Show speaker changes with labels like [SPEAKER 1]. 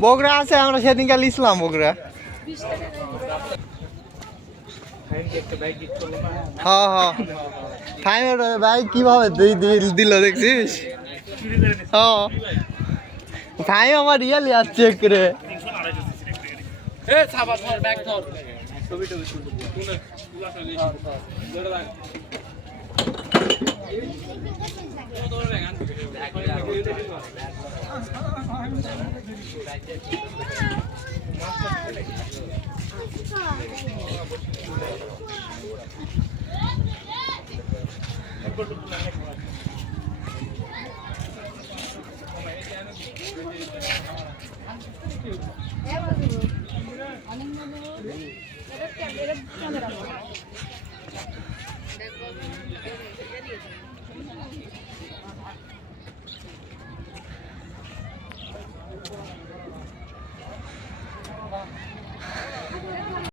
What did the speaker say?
[SPEAKER 1] বগরা আছে, আমরা সেদিন কাল ইসলাম বগরা হ্যাঁ হ্যাঁ ফাইনের ভাই কীভাবে দিল দেখছিস হ্যাঁ ভাই আমার রিয়ালি আসছে করে
[SPEAKER 2] এ সাবা অনেক মানুষ এরকম এরকম